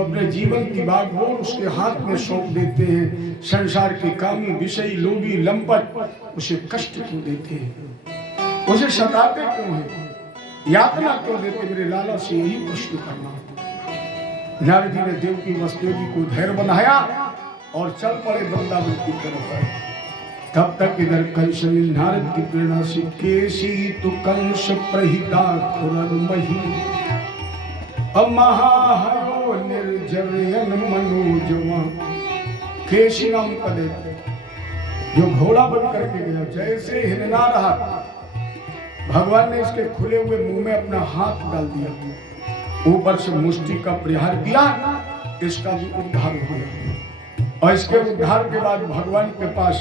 जो अपने जीवन की बागडोर उसके हाथ में सौंप देते हैं। संसार के कामी विषयी लोभी लंपट उसे कष्ट क्यों देते हैं, उसे सताते क्यों हैं, यातना क्यों देते? मेरे लाला से यही प्रश्न करना। नारद जी ने देवकी वसुदेव को धैर्य बनाया और चल पड़े वृंदावन की तरफ। तब तक इधर कंस ने नारद की प्रेरणा से केसी तो कंस प्रहिता खुरमही अमहाहयो निर्जरयन मनोजवा। केसी नाम का जो घोड़ा बन करके गया, जैसे हिलना रहा भगवान ने इसके खुले हुए मुंह में अपना हाथ डाल दिया, ऊपर से मुष्टि का प्रहार किया, इसका भी उद्धार हो गया। और इसके उद्धार के बाद भगवान के पास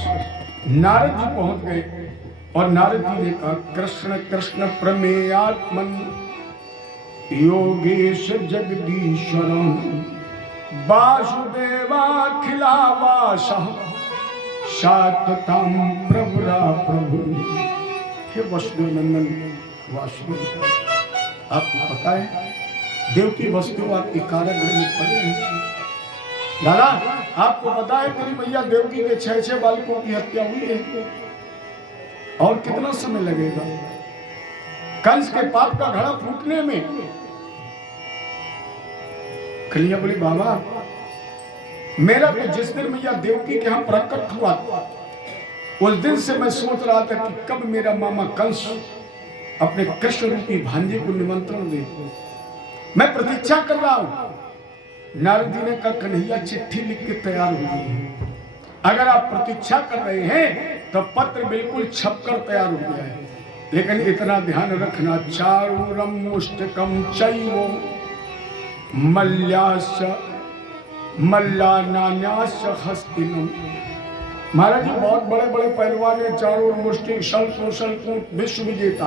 नारद जी पहुंच गए और नारद जी ने कहा कृष्ण कृष्ण प्रमेयात्मन योगेश जगदीश्वरम वासुदेवाखिलावास सातताम प्रभुरा प्रभु। हे वसुदेव नंदन वासुदेव, आपको पता है देवकी वसुदेव आपके कारागृह में पड़े हैं। दादा आपको पता है तेरी मैया देवकी के 6 बालकों की हत्या हुई है, और कितना समय लगेगा कंस के पाप का घड़ा फूटने में? कलिया बोली बाबा मेरा तो जिस दिन मैया देवकी के यहाँ प्रकट हुआ उस दिन से मैं सोच रहा था कि कब मेरा मामा कंस अपने कृष्ण रूपी भांजे को निमंत्रण दे। मैं प्रतीक्षा कर रहा हूं। नारद जी ने कहा कन्हैया चिट्ठी लिख के तैयार हो गई है, अगर आप प्रतीक्षा कर रहे हैं तो पत्र बिल्कुल छपकर तैयार हो गया है। लेकिन इतना ध्यान रखना, चारूरम मुष्टकम चैवो मल्यास्य मल्लानान्यास्य हस्तिनम। महाराज जी बहुत बड़े बड़े पहलवान हैं, चारों मुष्टिक शल्क विश्व विजेता।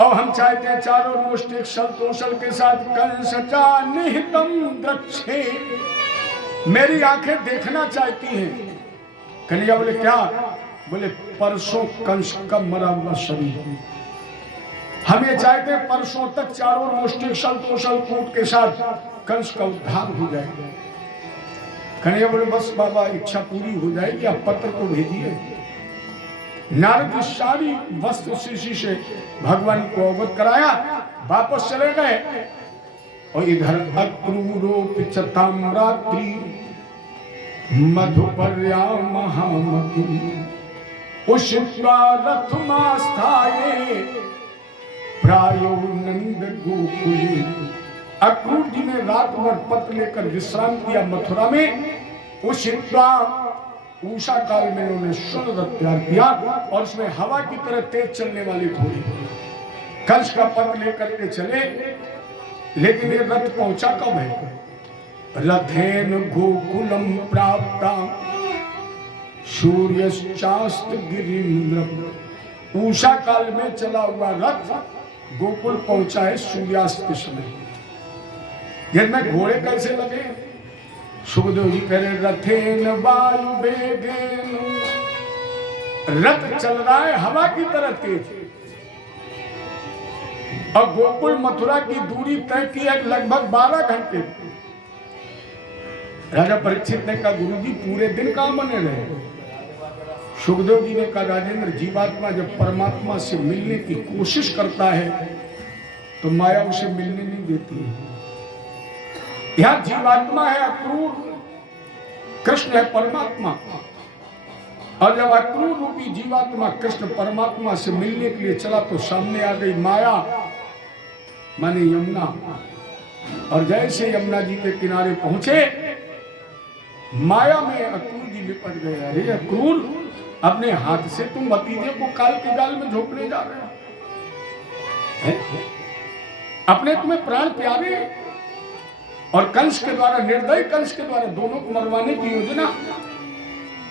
अब हम चाहते हैं चारों मुष्टिक शल्क के साथ कंस चा निहितम द्रक्षे, मेरी आंखें देखना चाहती हैं। कन्हैया बोले क्या? बोले परसों कंस का मरा हुआ शरीर। हम ये चाहते हैं परसों तक चारों मुष्टिक शल्क के साथ कंस का उद्धार हो जाएगा। कन्हैया बोले बस बाबा इच्छा पूरी हो जाएगी, आप पत्र को भेजिए। नारद सारी वस्तु शिशि से भगवान को अवगत कराया, वापस चले गए। और इधर अक्रूरोपिचताम रात्रि मधुपर्या महामती उषित्वा रथमास्थाये प्रायो नंद गोकुले। अक्रूर जी ने रात भर पथ लेकर विश्राम किया मथुरा में। उषित्वा उषा काल में उन्होंने स्वर्ण रथ तैयार किया और उसमें हवा की तरह तेज चलने वाली घोड़ी कंस का पथ लेकर के चले। लेकिन ये रथ पहुंचा कब है? रथेन गोकुलम प्राप्ता सूर्यश्चास्त गिरीन्द्र। उषा काल में चला हुआ रथ गोकुल पहुंचा है सूर्यास्त के समय। जिनमें घोड़े कैसे लगे? सुखदेव जी कह रहे रथेन वायु वेगेन, रथ चल रहा है हवा की तरह तेज। और गोकुल मथुरा की दूरी तय की है लगभग 12 घंटे। राजा परीक्षित ने कहा गुरुजी पूरे दिन कहां बने रहे? सुखदेव जी ने कहा राजेंद्र जीवात्मा जब परमात्मा से मिलने की कोशिश करता है तो माया उसे मिलने नहीं देती है। यहां जीवात्मा है अक्रूर, कृष्ण है परमात्मा। और जब अक्रूर रूपी जीवात्मा कृष्ण परमात्मा से मिलने के लिए चला तो सामने आ गई माया माने यमुना। और जैसे यमुना जी के किनारे पहुंचे माया में अक्रूर जी लिपट गए। अरे अक्रूर अपने हाथ से तुम भतीजे को काल के गाल में झोंकने जा रहे हो, अपने तुम्हें प्राण प्यारे और कंस के द्वारा निर्दयी कंस के द्वारा दोनों को मरवाने की योजना।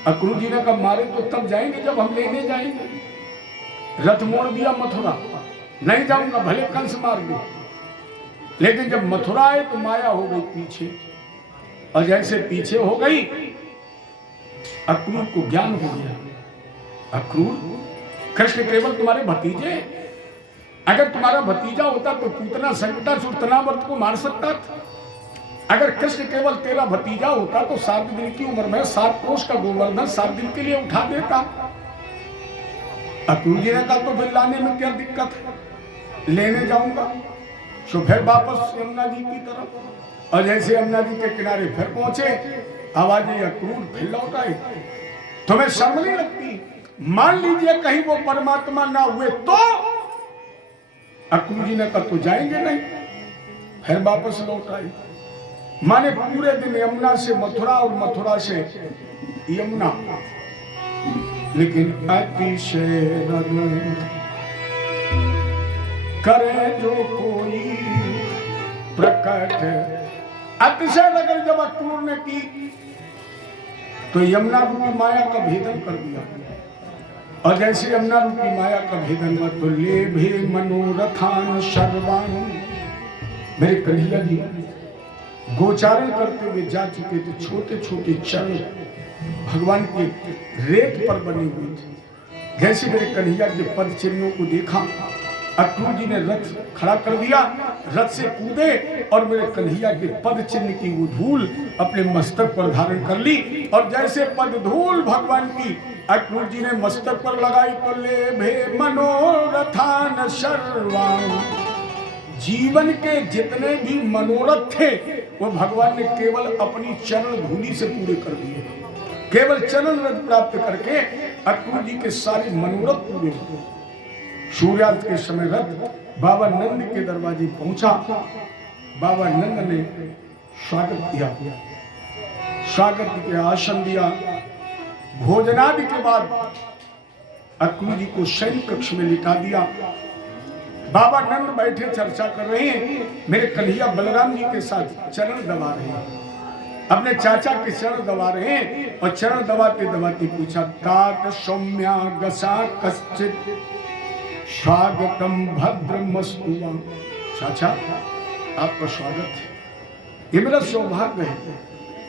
अक्रूर जी ने कहा मारे तो तब जाएंगे जब हम लेने जाएंगे। रथ मोड़ दिया मथुरा, नहीं जाऊंगा भले कंस मार दे। लेकिन जब मथुरा आए तो माया हो गई पीछे, और जैसे पीछे हो गई अक्रूर को ज्ञान हो गया। अक्रूर कृष्ण केवल तुम्हारे भतीजे, अगर तुम्हारा भतीजा होता तो पूतना संकटासुर तनावर्त को मार सकता था। अगर कृष्ण केवल तेरा भतीजा होता तो 7 दिन की उम्र में 7 कोष का गोवर्धन 7 दिन के लिए उठा देता। अक्रूर जी ने कहा तो फिर लाने में क्या दिक्कत है, लेने जाऊंगा। तो फिर वापस यमुना जी की तरफ, और जैसे यमुना जी के किनारे फिर पहुंचे, आवाज आई अक्रूर फिर लौट आए। तुम्हें शर्म नहीं लगती? मान लीजिए कहीं वो परमात्मा ना हुए तो? अक्रूर जी ने कहा तो जाएंगे नहीं। फिर वापस लौट आए। माने पूरे दिन यमुना से मथुरा और मथुरा से यमुना, लेकिन अतिशय रगन करे जो कोई प्रकट। अतिशय रगन जब अक्रूर ने की तो यमुना रूपी माया का भेदन कर दिया। और जैसे यमुना रूपी माया का भेदन हुआ तो ले भे मनोरथान सर्वान। मेरे कन्हैया जी गोचारण करते हुए जा चुके थे, छोटे छोटे चरण भगवान के रेत पर बने हुए थे। जैसे मेरे कन्हैया के पद चिन्हों को देखा, अक्रूर जी ने रथ खड़ा कर दिया, रथ से कूदे और मेरे कन्हैया के पद चिन्ह की वो धूल अपने मस्तक पर धारण कर ली। और जैसे पद धूल भगवान की अक्रूर जी ने मस्तक पर लगाई तो ले भे मनोरथान सर्वान। जीवन के जितने भी मनोरथ थे वो भगवान ने केवल अपनी चरण धूलि से पूरे कर दिए। केवल चरण रथ प्राप्त करके अक्रूर जी के सारे मनोरथ पूरे हुए। सूर्यास्त के समय रथ बाबा नंद के दरवाजे पहुंचा। बाबा नंद ने स्वागत किया, स्वागत के आसन दिया। भोजनादि के बाद अक्रूर जी को शयन कक्ष में लिटा दिया। बाबा नंद बैठे चर्चा कर रहे हैं। मेरे कन्हैया बलराम जी के साथ चरण दबा रहे हैं, अपने चाचा के चरण दबा रहे हैं। और चरण दबाते दबाते पूछा, तात सौम्या गसा कश्चित स्वागतम भद्रमस्तुवा। चाचा आपका स्वागत है, ये मेरा सौभाग्य है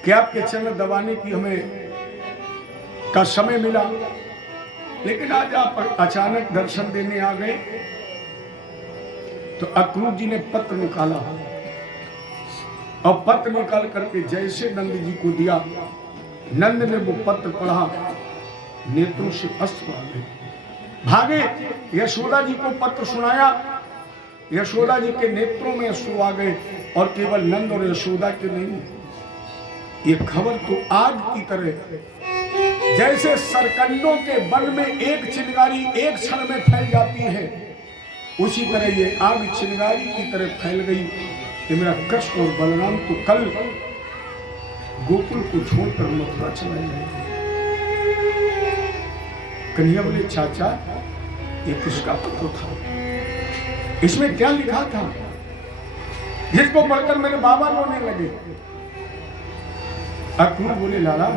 कि आपके चरण दबाने की हमें का समय मिला, लेकिन आज आप अचानक दर्शन देने आ गए। तो अक्रूर जी ने पत्र निकाला और पत्र निकाल करके जैसे नंद जी को दिया, नंद ने वो पत्र पढ़ा, नेत्रों से अश्रु आ गए, भागे। यशोदा जी को पत्र सुनाया, यशोदा जी के नेत्रों में अश्रु आ गए। और केवल नंद और यशोदा के नहीं, ये खबर तो आग की तरह, जैसे सरकंडों के वन में एक चिंगारी एक क्षण में फैल जाती है, उसी तरह ये आग चिंगारी की तरह फैल गई कि मेरा कृष्ण और बलराम तो कल गोकुल को छोड़कर मथुरा चला जाएगा। कन्हैया बोले, चाचा ये किसका पत्र था? इसमें क्या लिखा था जिसको पढ़कर मेरे बाबा रोने लगे? अक्रूर बोले, लाला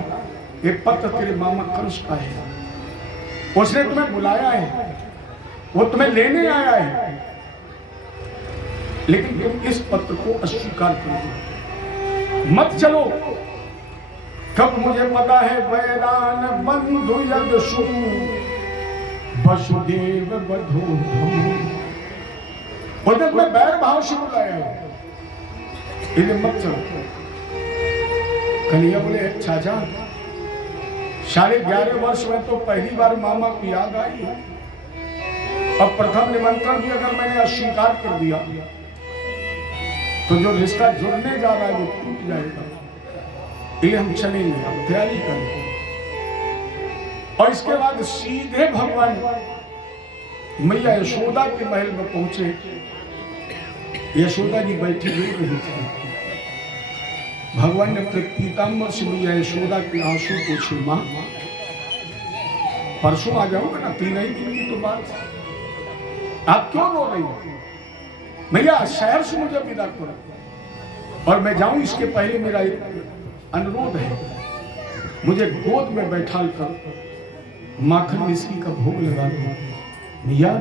ये पत्र तेरे मामा कंस का है, उसने तुम्हें बुलाया है, वो तुम्हें लेने आया है, लेकिन तुम इस पत्र को अस्वीकार कर दो, मत चलो। कब मुझे पता है वैरान बंधु यदसु वसुदेव बधू, उधर में बैर भाव से बुलाया है, इन्हें मत चलो। कन्हैया बोले, चाचा 11.5 वर्ष में तो पहली बार मामा की याद आई है, अब प्रथम निमंत्रण भी अगर मैंने अस्वीकार कर दिया तो जो रिश्ता जुड़ने जा रहा है वो टूट जाएगा, इसलिए हम चलेंगे, हम तैयारी करेंगे। और इसके बाद सीधे भगवान मैया यशोदा के महल में पहुंचे। यशोदा जी बैठी रो रही थी। भगवान ने अपने पीताम्बर से मैया यशोदा के आंसू पूछे, मां परसों आ जाऊंगा ना, 3 ही दिन की तो बात, आप क्यों रो रही हो? मैया शहर से मुझे विदा करो और मैं जाऊं, इसके पहले मेरा एक अनुरोध है, मुझे गोद में बैठा कर माखन मिश्री का भोग लगा दो। मैया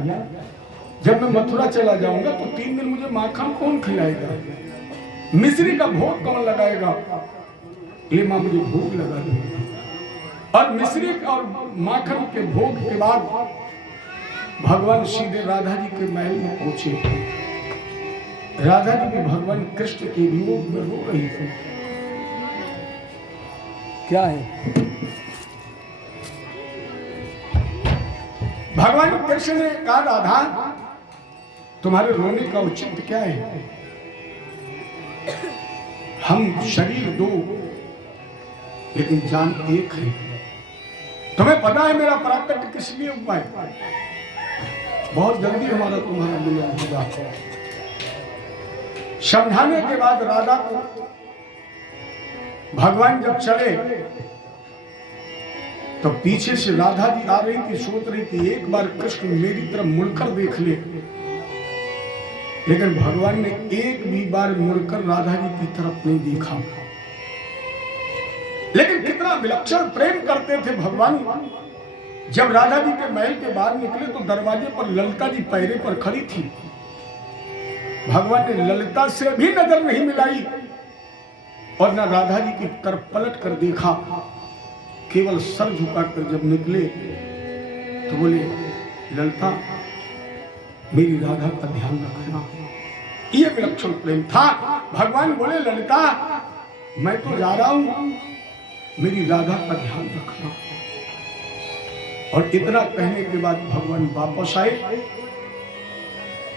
जब मैं मथुरा चला जाऊंगा तो 3 दिन मुझे माखन कौन खिलाएगा, मिश्री का भोग कौन लगाएगा? ये मां मुझे भोग लगा दो। और मिश्री और माखन के भोग के बाद भगवान सीधे राधा जी के महल में पहुंचे। राधा जी भी भगवान कृष्ण के वियोग में रो रही थी। क्या है? भगवान कृष्ण ने कहा, राधा तुम्हारे रोने का औचित्य क्या है? हम शरीर दो लेकिन जान एक है। तुम्हें पता है मेरा प्राकट्य किस लिए हुआ है? बहुत जल्दी हमारा तुम्हारा मिलन होगा। समझाने के बाद राधा को भगवान जब चले तो पीछे से राधा जी आ रही थी, सोच रही थी एक बार कृष्ण मेरी तरफ मुड़कर देख ले, लेकिन भगवान ने एक भी बार मुड़कर राधा जी की तरफ नहीं देखा। लेकिन कितना विलक्षण प्रेम करते थे भगवान। जब राधा जी के महल के बाहर निकले तो दरवाजे पर ललिता जी पैरे पर खड़ी थी। भगवान ने ललिता से भी नजर नहीं मिलाई और न राधा जी की तरफ पलट कर देखा, केवल सर झुकाकर जब निकले तो बोले, ललिता मेरी राधा का ध्यान रखना। ये विलक्षण प्रेम था। भगवान बोले, ललिता मैं तो जा रहा हूं, मेरी राधा का ध्यान रखना। और इतना कहने के बाद भगवान वापस आए।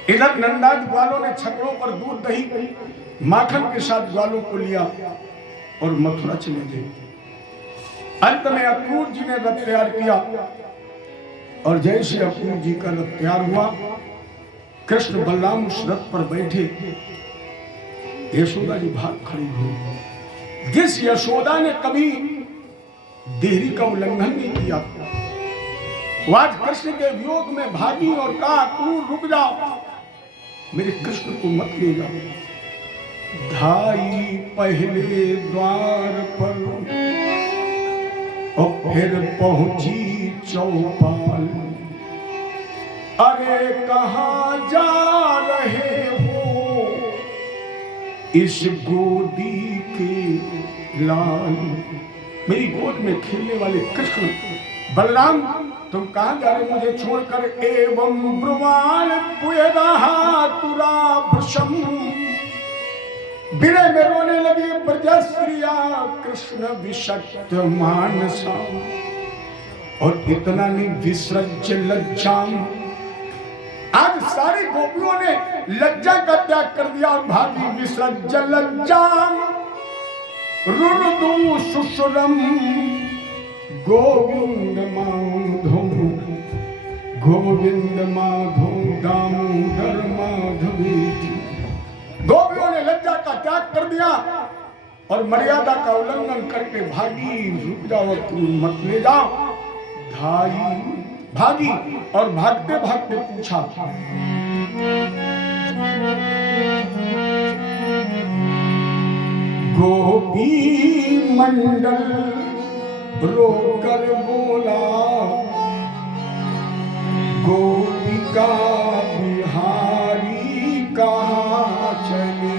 इधर नंदाद ग्वालों ने छकड़ों पर दूध दही माखन के साथ ग्वालों को लिया और मथुरा चले गए। अंत में अक्रूर जी ने रथ तैयार किया और जैसे अक्रूर जी का रथ तैयार हुआ, कृष्ण बलराम उस रथ पर बैठे, यशोदा जी भाग खड़ी हुई। जिस यशोदा ने कभी देहरी का उल्लंघन नहीं किया, वो आज कृष्ण के वियोग में भागी और कहा, अक्रूर रुक जाओ, मेरे कृष्ण को मत ले जाओ। ढाई पहले द्वार पर और फिर पहुंची चौपाल। अरे कहाँ जा रहे हो इस गोदी के लाल? मेरी गोद में खेलने वाले कृष्ण, बलराम तुम कहाँ जा रहे मुझे छोड़कर? एवं ब्रुवाण पुयदा तुरा भृशम, विरह में रोने लगी ब्रजस्त्रिया कृष्ण विषक्त मानसा। और इतना नहीं, विसृज्य लज्जाम, आज सारी गोपियों ने लज्जा का त्याग कर दिया और भागी। विसृज्य लज्जाम रुरुदु सुसुरम गोविंद माधो, गोविंद माधो दामोदर माधवेति। गोपियों ने लज्जा का त्याग कर दिया और मर्यादा का उल्लंघन करके भागी। रुक जाओ, तुम मत ले जाओ। धाई भागी और भागते भागते पूछा, गोपी मंडल रोकर बोला, गोपिका बिहारी कहाँ चले?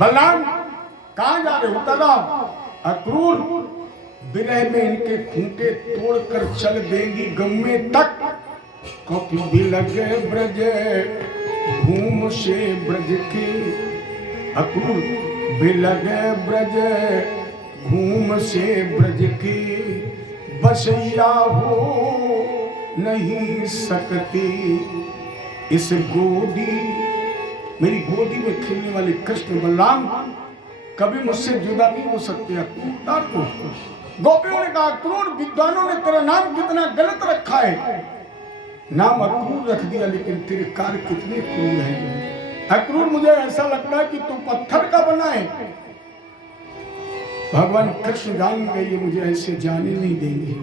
बलराम कहां जा रहे हो? तदा अक्रूर विरह में इनके खूंटे तोड़कर चल देंगी गम्मे तक। कपि बिलगे ब्रज घूम से ब्रज के, अक्रूर बिलगे ब्रज घूम से ब्रज के, बसैया हो नहीं सकते। इस गोदी, मेरी गोदी में खेलने वाले कृष्ण बलराम कभी मुझसे जुदा नहीं हो सकते। गोपियों ने कहा, क्रूर विद्वानों ने तेरा नाम कितना गलत रखा है, नाम अक्रूर रख दिया, लेकिन तेरे कार्य कितने क्रूर हैं। अक्रूर, मुझे ऐसा लगता है कि तू पत्थर का बना है। भगवान कृष्ण जान गए ये मुझे ऐसे जाने नहीं देंगे।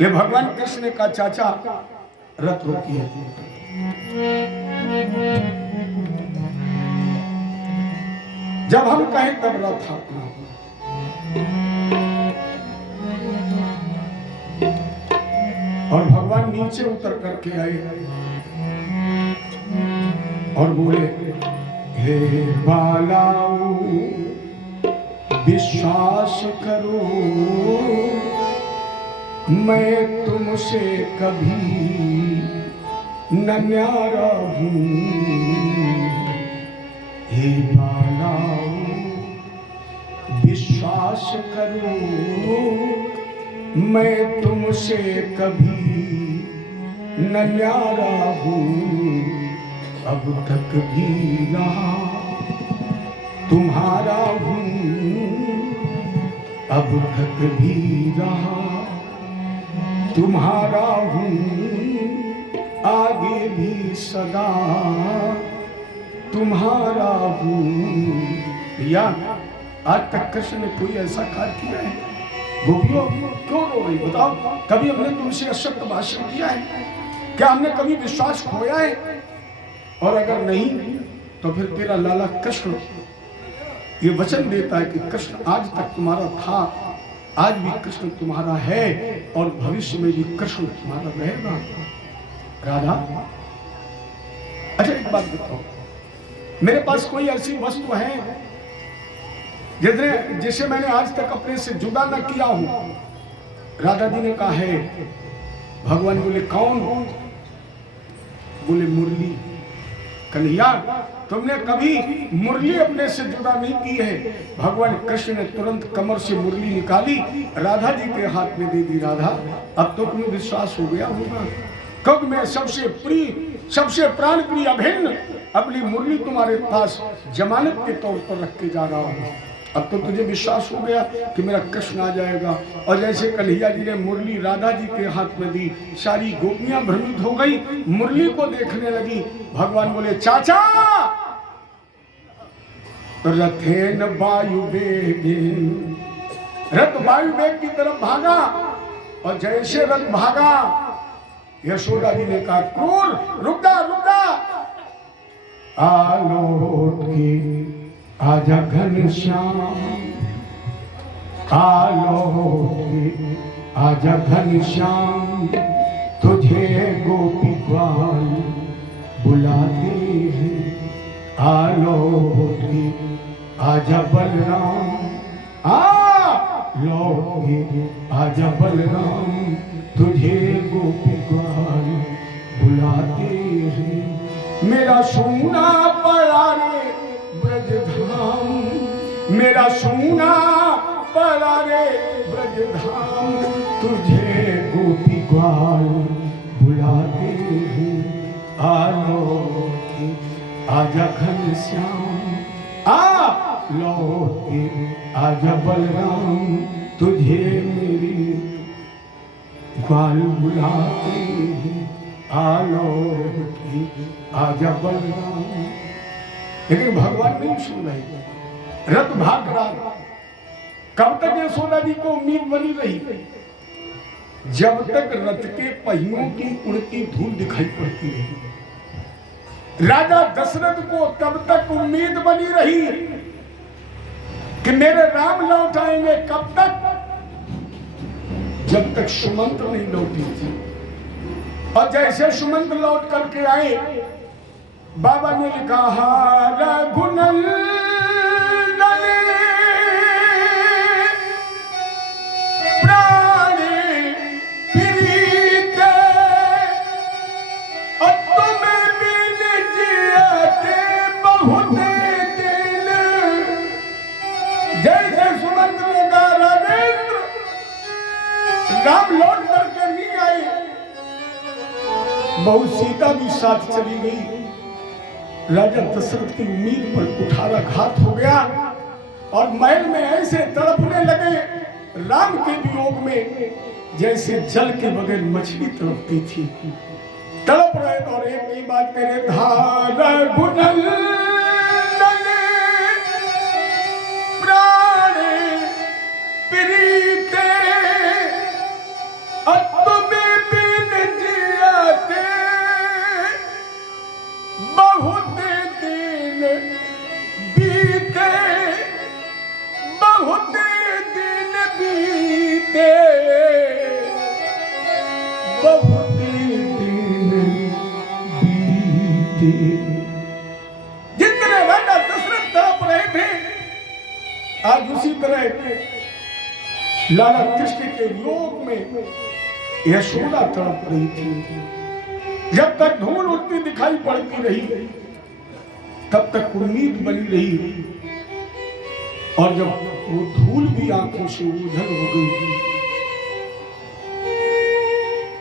ले भगवान कृष्ण ने कहा, चाचा रथ रोकिए। जब हम कहें तब रथ अपना। और भगवान नीचे उतर करके आए और बोले, हे बालाओ विश्वास करो, मैं तुमसे कभी न न्यारा हूँ। हे बालाओ विश्वास करो, मैं तुमसे कभी न न्यारा हूँ। अब तक भी रहा तुम्हारा हूँ, अब तक भी रहा तुम्हारा हूँ, आगे भी सदा तुम्हारा हूँ। या आज तक कृष्ण ने कोई ऐसा कार्य किया है? गोपियों क्यों रो रही बताओ? कभी हमने तुमसे अशक्त भाषण किया है? क्या हमने कभी विश्वास खोया है? और अगर नहीं तो फिर तेरा लाला कृष्ण ये वचन देता है कि कृष्ण आज तक तुम्हारा था, आज भी कृष्ण तुम्हारा है और भविष्य में भी कृष्ण तुम्हारा रहेगा। राधा, अच्छा एक बात बताओ, मेरे पास कोई ऐसी वस्तु है जिसे मैंने आज तक अपने से जुदा न किया हूं? राधा जी ने कहा है। भगवान बोले, कौन? बोले, मुरली। कन्हैया, तुमने कभी मुरली अपने से जुदा नहीं की है। भगवान कृष्ण ने तुरंत कमर से मुरली निकाली, राधा जी के हाथ में दे दी। राधा, अब तो तुम्हें विश्वास हो गया होगा, कब मैं सबसे प्रिय, सबसे प्राण प्रिय, अभिन्न अपनी मुरली तुम्हारे पास जमानत के तौर पर रख के जा रहा हूँ। अब तो तुझे विश्वास हो गया कि मेरा कृष्ण आ जाएगा। और जैसे कन्हैया जी ने मुरली राधा जी के हाथ में दी, सारी गोपियां भ्रमित हो गई, मुरली को देखने लगी। भगवान बोले, चाचा रथेन वायु वेगेन, रथ वायु वेग की तरफ भागा। और जैसे रथ भागा, यशोदा जी ने कहा, क्रूर रुक जा, रुक जा। आलोट के आजा घनश्याम, आलोट के आजा घनश्याम, तुझे गोपी ग्वाल बुलाते हैं। आलोट के आजा बलराम, आलोट के आजा बलराम, तुझे गोपी ग्वाल बुलाते हैं। मेरा सोना पड़ा रे ब्रजधाम, मेरा सोना पड़ा रे ब्रजधाम, तुझे गोपी ग्वाल बुलाते हैं। आलोट के आजा घनश्याम, आलोट के आजा बलराम, तुझे मेरी ग्वाल बुलाते हैं। आलोट के आजा बलराम। लेकिन भगवान नहीं सुन रहे, रथ भाग रहा। कब तक यशोदा जी को उम्मीद बनी रही? जब तक रथ के पहियों की उड़ती धूल दिखाई पड़ती रही। राजा दशरथ को तब तक उम्मीद बनी रही कि मेरे राम लौट आएंगे। कब तक? जब तक सुमंत्र नहीं लौटी थी। और जैसे सुमंत्र लौट करके आए, बाबा ने लिखा, रघुनंदन प्राणी प्रीत, और तुम्हें बिन जियते बहुत दिल। जैसे सुमंत्र ने कहा, राजेंद्र राम लौट करके नहीं आए, बहू सीता भी साथ चली गई। राजा दशरथ की उम्मीद पर कुठाराघात हो गया और महल में ऐसे तड़पने लगे राम के वियोग में, जैसे जल के बगैर मछली तड़पती थी। तड़प रहे और एक ही बात करे, धार गुनल प्राणे प्रीते अतुमे बिन जियाते बहुत दिन बीते, बहुत दिन बीते, बहुत दिन बीते। जितने राजा दशरथ तड़प रहे थे, आज उसी तरह लाला कृष्ण के लोक में यशोदा तड़प रही थी। जब तक धूल उड़ती दिखाई पड़ती रही तब तक उम्मीद बनी रही, और जब वो धूल भी आंखों से ओझल हो गई,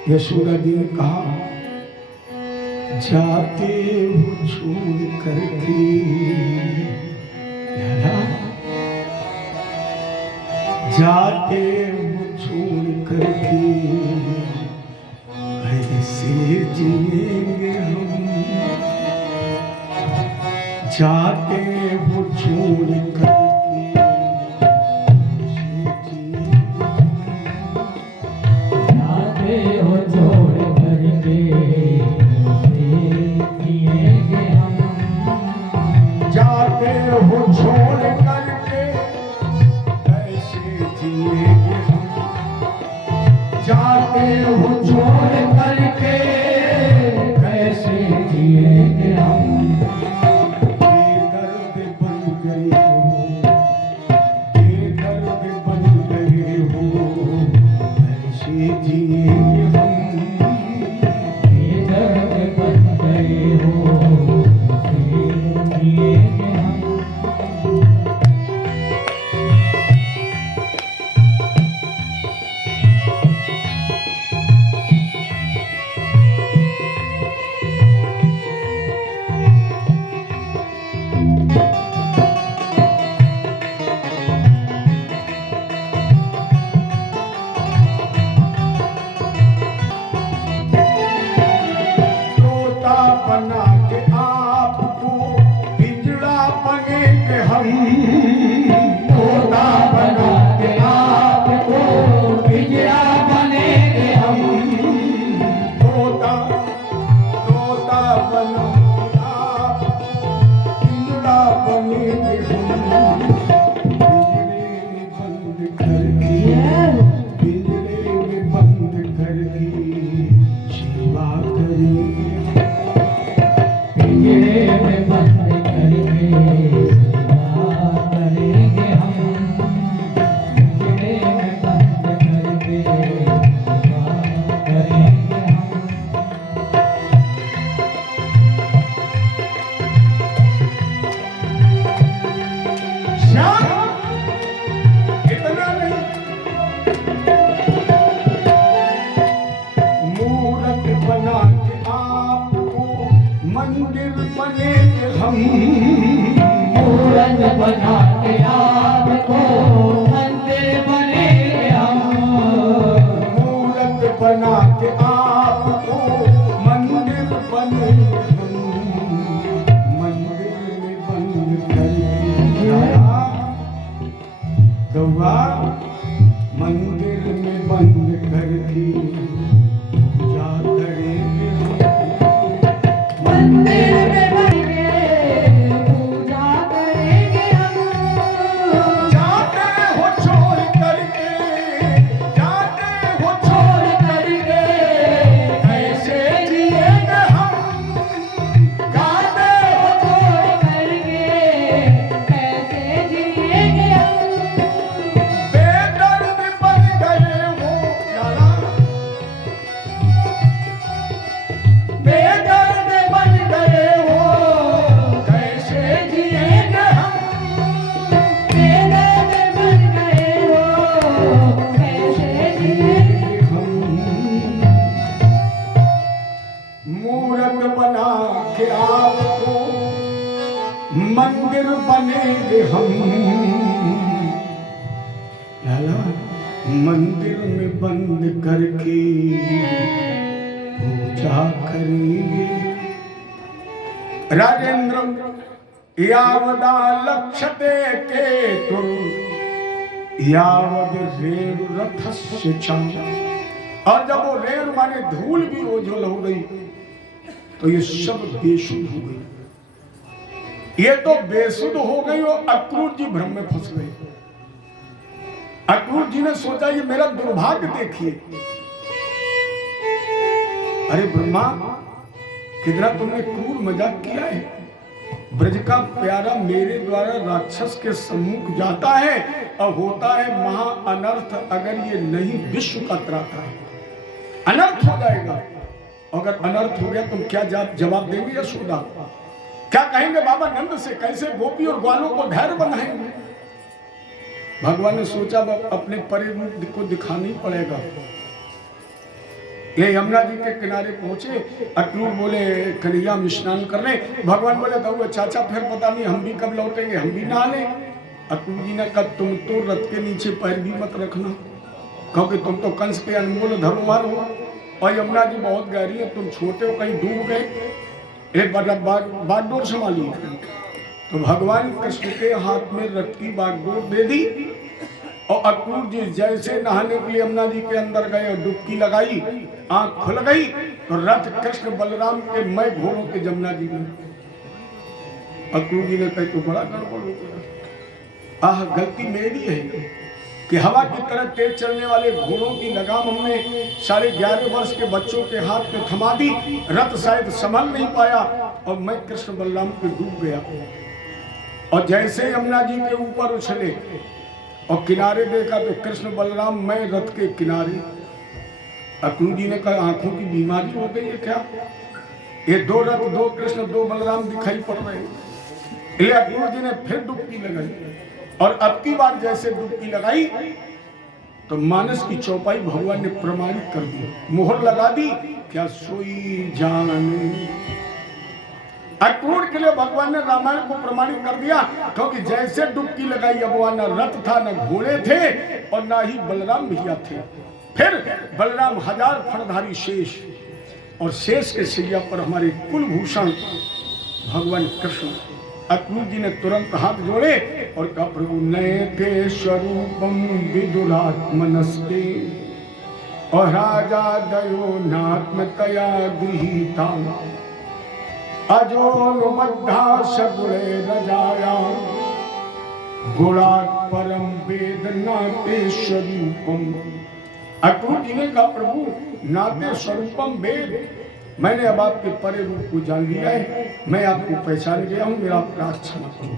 यशोदा जी ने कहा, जाते हो छोड़ करके जाते हो छोड़ करके कैसे जिएंगे हम, जाते हो छोड़ करके जाते हो छोड़ करके कैसे जिएंगे हम, जाते हो छोड़ करके कैसे जिएंगे हम, जाते हो छोड़ करके कैसे जिएंगे हम। बेदर्द बन गए हो, बेदर्द बन गए हो, कैसे जिएंगे हम, बेदर्द बन गए हो, कैसे जिएंगे हम। तोता बना के आपको पिंजड़ा बनेंगे हम, तोता बना के आपको पिंजरा बनेंगे हम, तोता तोता बना के आपको पिंजड़ा बनेंगे हम, पिंजरे में बंद करके, पिंजरे में बंद करके सेवा करेंगे हम। पिंजरे में बंद करके सेवा करेंगे हम, पिंजरे में बंद करके सेवा करेंगे हम। श्याम इतना नहीं, मूरत बना के आपको मंदिर बनेंगे हम, मूरत बना के आपको मंदिर बनेंगे हम, मूरत बना के आपको मंदिर बनेंगे हम, मंदिर में बंद करके गौआ, मंदिर में बंद करके पूजा करेंगे हम, मंदिर में बनेंगे पूजा करेंगे हम। जाते मंदिर बनेंगे हम, लाला मंदिर में बंद करके पूजा करेंगे। राजेंद्र यावदा लक्ष्यते केतुर यावद रेणु रथस्य छम। और जब वो रेणु माने धूल भी ओझल हो गई तो ये सब बेसुध हो गई। ये तो बेसुध हो गई और अक्रूर जी भ्रम में फंस गए। अक्रूर जी ने सोचा ये मेरा दुर्भाग्य देखिए। अरे ब्रह्मा कितना तुमने क्रूर मजाक किया है। ब्रज का प्यारा मेरे द्वारा राक्षस के सम्मुख जाता है और होता है महा अनर्थ। अगर ये नहीं विश्व का त्राता है, अनर्थ हो जाएगा। अगर अनर्थ हो गया तुम क्या जवाब देंगे यशोदा? क्या कहेंगे बाबा नंद से? कैसे गोपी और ग्वालों को धैर्य बनाएंगे? भगवान ने सोचा अपने परे रूप को दिखाना ही पड़ेगा। ये यमुना जी के किनारे पहुंचे। अक्रूर बोले कन्हैया हम स्नान कर ले। भगवान बोले तो चाचा फिर पता नहीं हम भी कब लौटेंगे, हम भी नहा लें। अक्रूर जी ने कहा तुम तो रथ के नीचे पैर भी मत रखना, क्योंकि तुम तो कंस के अनमोल धरोहर हो और यमुना जी बहुत गहरी है, तुम छोटे हो कहीं डूब गए, एक बागडोर संभालिए। तो भगवान कृष्ण के हाथ में रथ की बागडोर दे दी और अक्रूर जी जैसे नहाने के लिए यमुना जी के अंदर गए और डुबकी लगाई, आंख खुल गई तो रथ कृष्ण बलराम के मय घोड़ों के यमुना जी में। अक्रूर जी ने कहा तो बड़ा गड़बड़ हो गया। आह गलती मेरी है कि हवा की तरह तेज चलने वाले घोड़ों की लगाम हमने 11.5 वर्ष के बच्चों के हाथ में थमा दी। रथ शायद संभल नहीं पाया और मैं कृष्ण बलराम पे डूब गया। और जैसे यमुना जी के ऊपर उछले और किनारे देखा तो कृष्ण बलराम मैं रथ के किनारे। अक्रूर जी ने कहा आंखों की बीमारी हो गई है क्या? ये दो रथ, दो कृष्ण, दो बलराम दिखाई पड़ रहे हैं। ये अक्रूर जी ने फिर डुबकी लगाई और अब की बार जैसे डुबकी लगाई तो मानस की चौपाई भगवान ने प्रमाणित कर दी, मोहर लगा दी। क्या सोई जाने। अक्रूर के लिए भगवान ने रामायण को प्रमाणित कर दिया, क्योंकि जैसे डुबकी लगाई अब वहां न रथ था, न घोड़े थे और न ही बलराम भैया थे। फिर बलराम 1000 फणधारी शेष और शेष के सिरिया पर हमारे कुलभूषण भगवान कृष्ण। अक्रूर जी ने तुरंत हाथ जोड़े और कहा प्रभु नयते स्वरूपम विदुरात्मनस्ते और राजा दयो नात्मतया गृहीता अजोनुबद्धा सगुणे रजाया गुणात् परम वेदनाते स्वरूपम। अक्रूर जी ने कहा प्रभु नाते स्वरूपम वेद, मैंने अब आपके परे रूप को जान लिया है, मैं आपको पहचान गया हूं, मेरा अपराध क्षमा करो।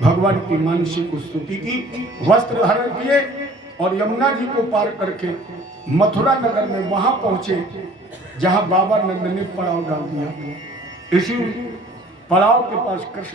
भगवान की मानसिक स्तुति की, वस्त्र धारण किए और यमुना जी को पार करके मथुरा नगर में वहां पहुंचे जहां बाबा नंद ने पड़ाव डाल दिया। इसी पड़ाव के पास कृष्ण